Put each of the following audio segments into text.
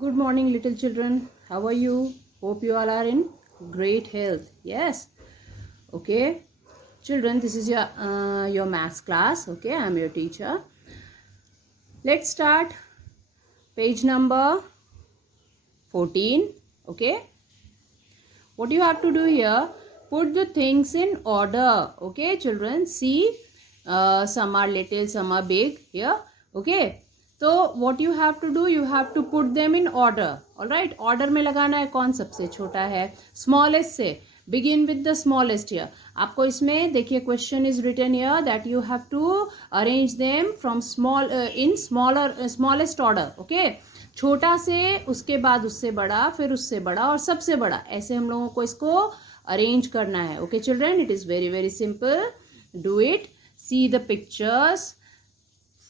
Good morning, little children. How are you? Hope you all are in great health. Yes. Okay. Children, this is your maths class. Okay, I'm your teacher. Let's start page number 14. Okay. What you have to do here, put the things in order. Okay, children. See, some are little, some are big here. Okay. तो what you have to do, you have to put them in order. All right. Order में लगाना है कौन सबसे छोटा है, smallest से. Begin with the smallest here. आपको इसमें देखिए question is written here that you have to arrange them from in smallest order. Okay. छोटा से उसके बाद उससे बड़ा, फिर उससे बड़ा और सबसे बड़ा, ऐसे हम लोगों को इसको अरेंज करना है. Okay children, it is very very simple. Do it. See the pictures.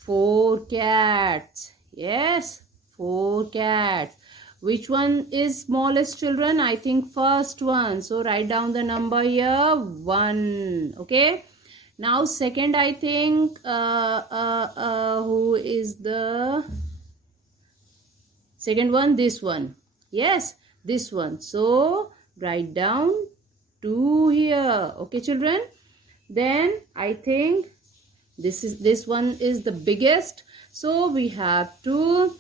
4 cats. Yes, 4 cats. Which one is smallest, children? I think first one. So write down the number here, 1. Okay. Now second, I think who is the second one? This one. Yes, this one. So write down 2 here. Okay children. Then I think this one is the biggest, so we have to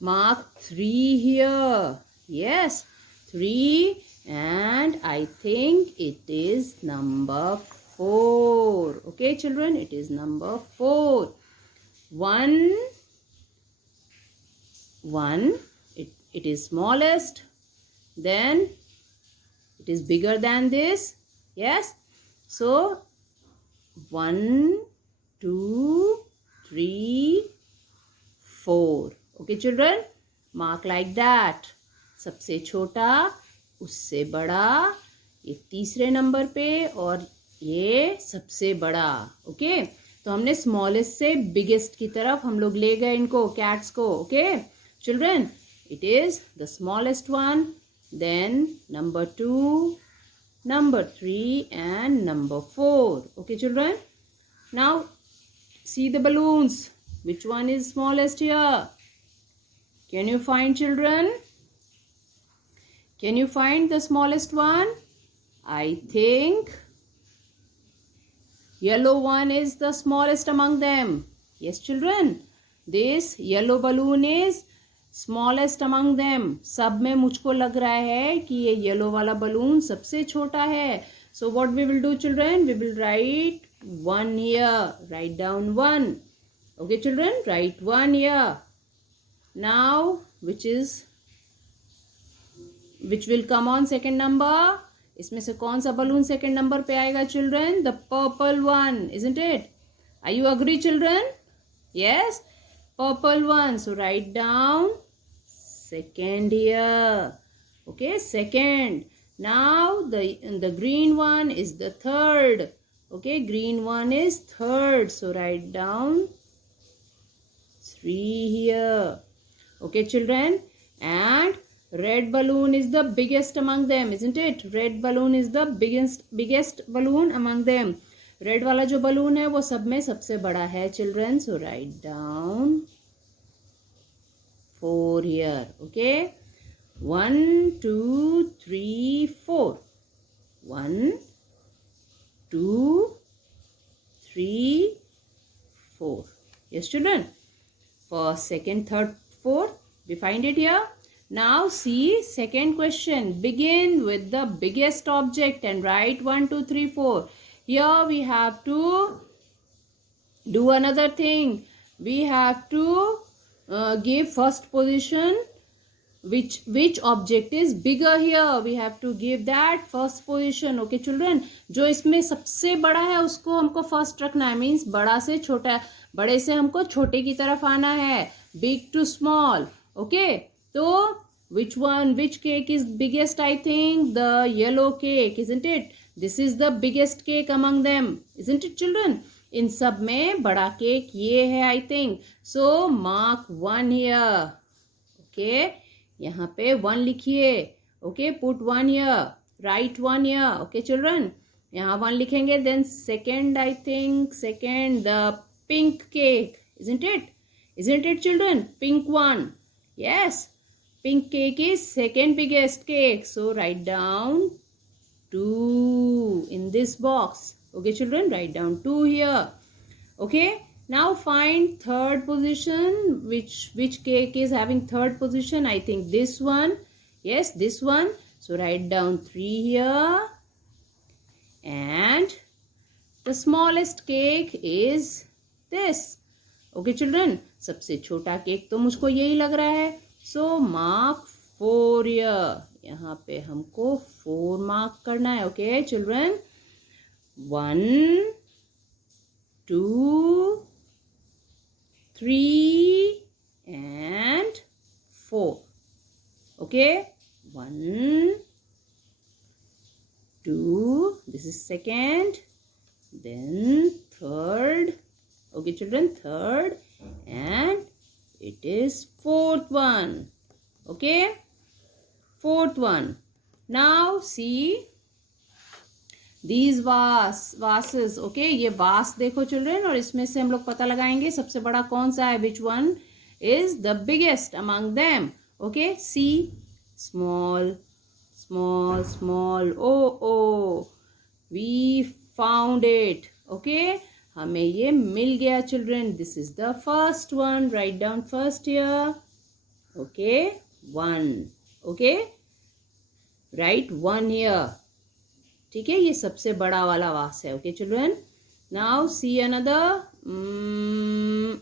mark 3 here. Yes, 3, and I think it is number 4. Okay children, it is number 4. 1, it is smallest, then it is bigger than this. Yes, so 1, 2, 3, 4. Okay children, mark like that. सबसे छोटा, उससे बड़ा, ये तीसरे number पे, और ये सबसे बड़ा. ओके, तो हमने स्मॉलेस्ट से बिगेस्ट की तरफ हम लोग ले गए इनको, कैट्स को. Okay children, it is the smallest one, then number 2, number 3 and number 4. Okay children, now see the balloons. Which one is smallest here? Can you find, children? Can you find the smallest one? I think yellow one is the smallest among them. Yes children, this yellow balloon is smallest among them. सब में मुझको लग रहा है कि ये yellow वाला balloon सबसे छोटा है. So what we will do children, we will write 1 here. Write down 1. Okay children, write 1 here. Now which will come on second number. इसमें से कौन सा बलून सेकेंड नंबर पे आएगा children? The purple one, isn't it? Are you agree children? Yes, purple one. So write down second here. Okay, second. Now the green one is the third. Okay, green one is third. So write down 3 here. Okay children, and red balloon is the biggest among them, isn't it? Red balloon is the biggest balloon among them. Red वाला जो balloon है वो सब में सबसे बड़ा है children. So write down 4 here. Okay, 1, 2, 3, 4. 1, 2, 3, 4. Yes children, first, second, third, fourth, we find it here. Now see second question. Begin with the biggest object and write 1, 2, 3, 4. Here we have to do another thing. We have to give first position. Which object is bigger here? We have to give that first position. Okay children, जो इसमें सबसे बड़ा है उसको हमको first रखना है. Means बड़ा से छोटा, बड़े से हमको छोटे की तरफ आना है. Big to small. Okay, तो which cake is biggest? I think the yellow cake, isn't it? This is the biggest cake among them, isn't it children? इन सब में बड़ा केक ये है I think. So mark 1 here. Okay, यहाँ पे 1 लिखिए. Okay, put 1 here. Write 1 here. Okay children, यहाँ 1 लिखेंगे. Then second, I think second, the pink cake, isn't it? Isn't it children? Pink one. Yes, pink cake is second biggest cake. So write down 2 in this box. Okay, children, write down 2 here. Okay, now find third position. Which cake is having third position? I think this one. Yes, this one. So write down 3 here. And the smallest cake is this. Okay, children, सबसे छोटा cake तो मुझको यही लग रहा है. So mark 4 here. यहाँ पे हमको 4 मार्क करना है. Okay, children. 1, 2, 3 and 4. Okay, 1, 2. This is second. Then third. Okay, children, third, and it is fourth one. Okay, fourth one. Now see these vases. Okay, ये vase देखो children, और इसमें से हम लोग पता लगाएंगे सबसे बड़ा कौन सा है. Which one is the biggest among them? Okay, see, small, small, small. Oh, we found it. Okay, हमें ये मिल गया children. This is the first one. Write down first here. Okay, 1. Okay, write 1 here. ठीक है, ये सबसे बड़ा वाला वास है. Okay, children. Now see another.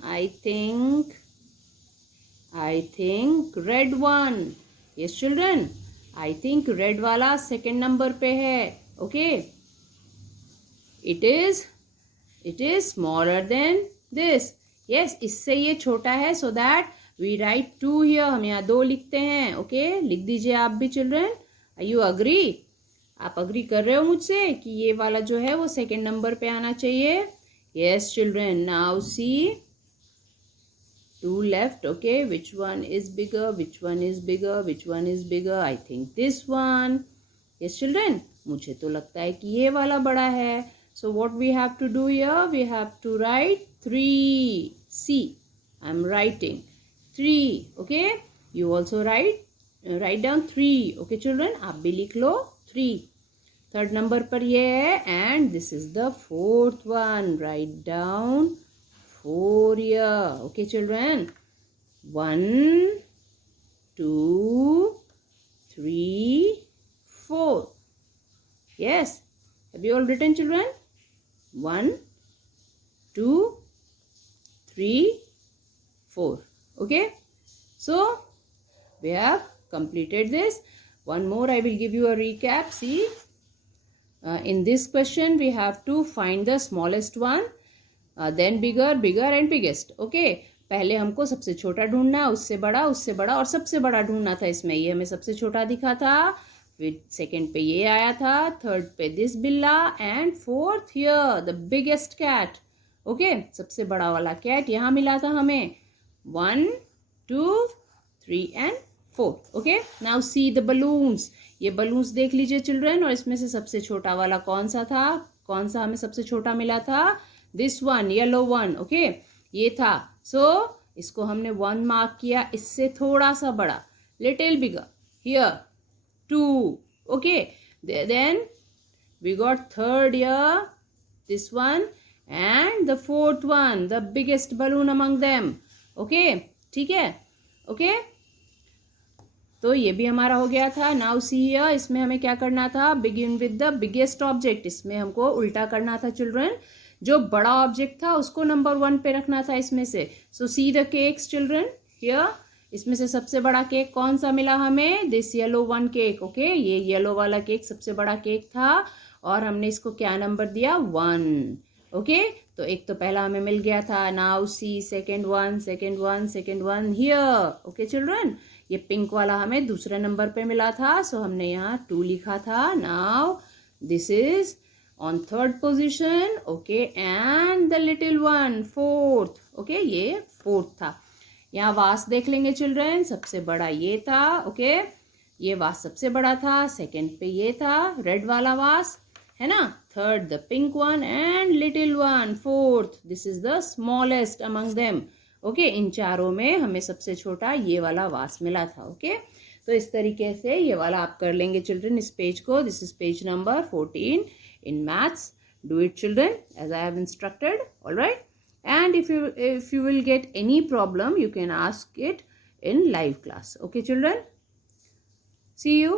I think red one. Yes, children. I think red वाला second number पे है. Okay. It is smaller than this. Yes, इससे ये छोटा है. So that we write 2 here. हम यहाँ 2 लिखते हैं. Okay, लिख दीजिए आप भी children. Are you agree? आप अग्री कर रहे हो मुझसे कि ये वाला जो है वो सेकेंड नंबर पे आना चाहिए. Yes, children. Now see 2 left. Okay, which one is bigger? Which one is bigger? Which one is bigger? I think this one. Yes, children. मुझे तो लगता है कि ये वाला बड़ा है. So what we have to do here? We have to write 3. See, I'm writing 3. Okay, you also write down 3. Okay, children, आप भी लिख लो 3. थर्ड नंबर पर ये है. And this is the fourth one. Write down 4 here. Okay, children. 1, 2, 3, 4. Yes. Have you all written, children? 1, 2, 3, 4. Okay. So we have completed this. One more, I will give you a recap. See, in this question we have to find the smallest one, then bigger, bigger and biggest. Okay, पहले हमको सबसे छोटा ढूंढना, उससे बड़ा और सबसे बड़ा ढूंढना था. इसमें ये हमें सबसे छोटा दिखा था. फिर सेकंड पे ये आया था, थर्ड पे दिस बिल्ला, and fourth here the biggest cat. Okay, सबसे बड़ा वाला कैट यहाँ मिला था हमें. 1, 2, 3 and 4. Okay, now see the balloons. ये बलून्स देख लीजिए चिल्ड्रन, और इसमें से सबसे छोटा वाला कौन सा था? कौन सा हमें सबसे छोटा मिला था? This one, yellow one. Okay, ये था. सो इसको हमने 1 मार्क किया. इससे थोड़ा सा बड़ा, little bigger, here 2. Okay, then we got third here, this one, and the fourth one, the biggest balloon among them. Okay, ठीक है. Okay, तो ये भी हमारा हो गया था. Now see here, इसमें हमें क्या करना था? Begin with the biggest object. इसमें हमको उल्टा करना था children. जो बड़ा ऑब्जेक्ट था उसको नंबर 1 पे रखना था इसमें से. So see the cakes children here. इसमें से सबसे बड़ा केक कौन सा मिला हमें? This yellow one cake. Okay, ये येलो वाला केक सबसे बड़ा केक था, और हमने इसको क्या नंबर दिया? 1. ओके, तो एक तो पहला हमें मिल गया था. Now see second one here. Okay children, ये पिंक वाला हमें दूसरे नंबर पे मिला था. सो हमने यहाँ 2 लिखा था. Now this is on third position. Okay, and the little one fourth. Okay, ये फोर्थ था. यहाँ वास देख लेंगे चिल्ड्रन, सबसे बड़ा ये था. ओके, ये वास सबसे बड़ा था. सेकंड पे ये था रेड वाला वास, है ना. Third the pink one, and little one fourth. This is the smallest among them. Okay in चारों में हमें सबसे छोटा ये वाला वास मिला था. ओके तो इस तरीके से ये वाला आप कर लेंगे चिल्ड्रन इस पेज को. This is page number 14 in maths. Do it children as I have instructed. All right, and if you will get any problem, you can ask it in live class. Okay children, see you.